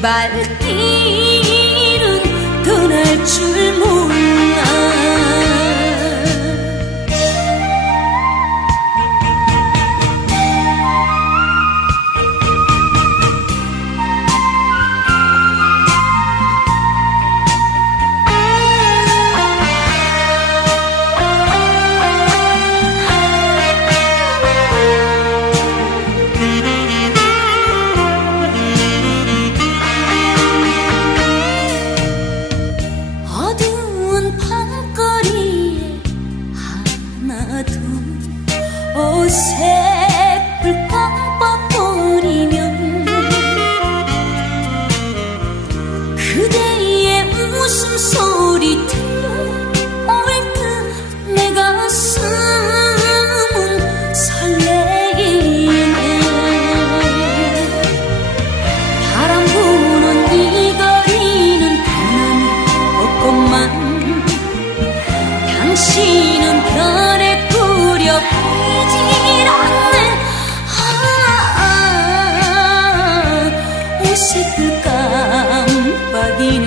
ばるき 보색 불꽃 뻗버리면 그대의 웃음소리 무엇이 깜빡이는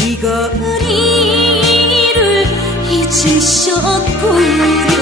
이거 의리를 잊으셨구나